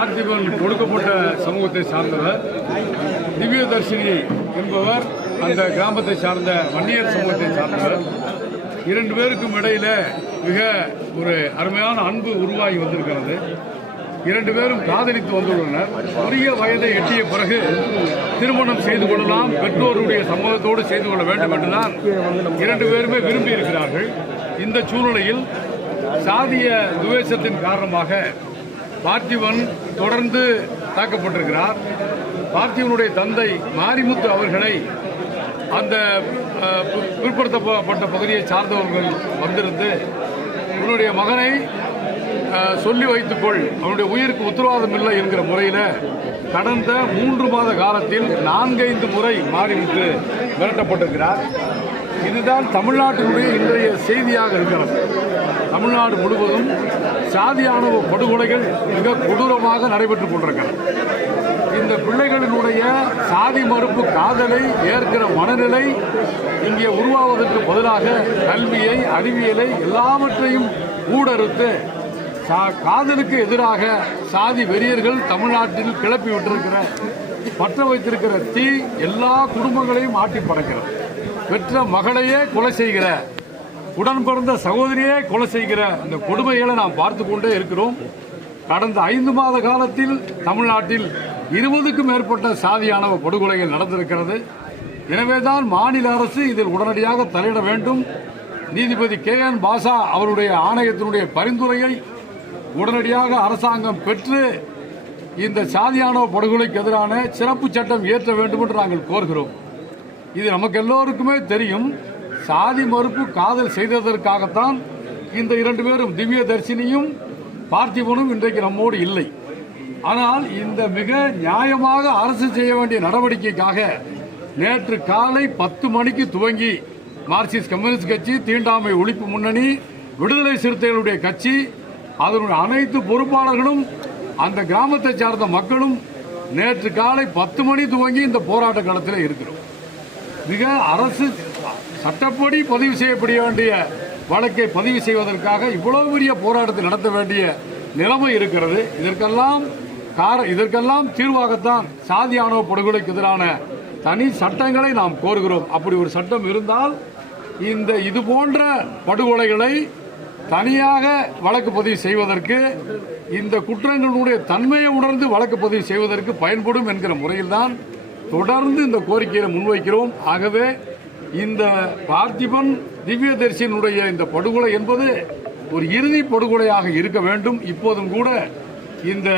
பார்த்திபன் கொடுக்கப்பட்ட சமூகத்தை சார்ந்தவர். திவ்யதர்ஷினி என்பவர் அந்த கிராமத்தை சார்ந்த வன்னியர் சமூகத்தை சார்ந்தவர். இரண்டு பேருக்கும் இடையில மிக ஒரு அருமையான அன்பு உருவாகி வந்திருக்கிறது. இரண்டு பேரும் காதலித்து வந்துள்ளனர். உரிய வயதை எட்டிய பிறகு திருமணம் செய்து கொள்ளலாம், பெற்றோருடைய சம்மதத்தோடு செய்து கொள்ள வேண்டும் என்றுதான் இரண்டு பேருமே விரும்பி இருக்கிறார்கள். இந்த சூழ்நிலையில் சாதிய துவேஷத்தின் காரணமாக பார்த்திபன் தொடர்ந்து தாக்கப்பட்டிருக்கிறார். பார்த்திபனுடைய தந்தை மாரிமுத்து அவர்களை அந்த பிற்படுத்தப்பட்ட பகுதியை சார்ந்தவர்கள் வந்திருந்து உன்னுடைய மகனை சொல்லி வைத்துக்கொள், அவனுடைய உயிருக்கு உத்தரவாதம் இல்லை என்கிற முறையில் கடந்த 3 மாத காலத்தில் 4-5 முறை மாரிமுத்து மிரட்டப்பட்டிருக்கிறார். இதுதான் தமிழ்நாட்டினுடைய இன்றைய செய்தியாக இருக்கிறது. தமிழ்நாடு முழுவதும் சாதி ஆணவ படுகொலைகள் மிக கொடூரமாக நடைபெற்றுக் கொண்டிருக்கிறது. இந்த பிள்ளைகளினுடைய சாதி மறுப்பு காதலை ஏற்கிற மனநிலை இங்கே உருவாவதற்கு பதிலாக கல்வியை, அறிவியலை எல்லாவற்றையும் ஊடறுத்து காதலுக்கு எதிராக சாதி வெறியர்கள் தமிழ்நாட்டில் கிளப்பி விட்டிருக்கிற பற்ற வைத்திருக்கிற தீ எல்லா குடும்பங்களையும் ஆட்டி பறக்கிறது. பெற்ற மகளையே கொலை செய்கிற, உடன் பிறந்த சகோதரியே கொலை செய்கிற இந்த கொடுமைகளை நாம் பார்த்து கொண்டே இருக்கிறோம். கடந்த 5 மாத காலத்தில் தமிழ்நாட்டில் 20க்கும் மேற்பட்ட சாதியானவ படுகொலைகள் நடந்திருக்கிறது. எனவேதான் மாநில அரசு இதில் உடனடியாக தலையிட வேண்டும். நீதிபதி KN பாஷா அவருடைய ஆணையத்தினுடைய பரிந்துரையை உடனடியாக அரசாங்கம் பெற்று இந்த சாதியானவ படுகொலைக்கு எதிரான சிறப்பு சட்டம் இயற்ற வேண்டும் என்று நாங்கள் கோருகிறோம். இது நமக்கு எல்லோருக்குமே தெரியும். சாதி மறுப்பு காதல் செய்ததற்காகத்தான் இந்த 2 பேரும் திவ்யதர்ஷினியும் பார்த்திபனும் இன்றைக்கு நம்மோடு இல்லை. ஆனால் இந்த மிக நியாயமாக அரசு செய்ய வேண்டிய நடவடிக்கைக்காக நேற்று காலை 10 மணிக்கு துவங்கி மார்க்சிஸ்ட் கம்யூனிஸ்ட் கட்சி, தீண்டாமை ஒழிப்பு முன்னணி, விடுதலை சிறுத்தைகளுடைய கட்சி, அதனுடைய அனைத்து பொறுப்பாளர்களும் அந்த கிராமத்தை சார்ந்த மக்களும் நேற்று காலை 10 மணி துவங்கி இந்த போராட்ட களத்தில் இருக்கிறோம். மிக அரசு சட்டப்படி பதிவு செய்யப்பட வேண்டிய வழக்கை பதிவு செய்வதற்காக இவ்வளவு பெரிய போராட்டத்தை நடத்த வேண்டிய நிலைமை இருக்கிறது. இதற்கெல்லாம் தீர்வாகத்தான் சாதி ஆணவ படுகொலைக்கு எதிரான தனி சட்டங்களை நாம் கோருகிறோம். அப்படி ஒரு சட்டம் இருந்தால் இது போன்ற படுகொலைகளை தனியாக வழக்கு பதிவு செய்வதற்கு, இந்த குற்றங்களுடைய தன்மையை உணர்ந்து வழக்கு பதிவு செய்வதற்கு பயன்படும் என்கிற முறையில்தான் தொடர்ந்து இந்த கோரிக்கையை முன்வைக்கிறோம். ஆகவே இந்த பார்த்திபன் திவ்யதர்ஷினுடைய இந்த படுகொலை என்பது ஒரு இறுதி படுகொலையாக இருக்க வேண்டும். இப்போதும் கூட இந்த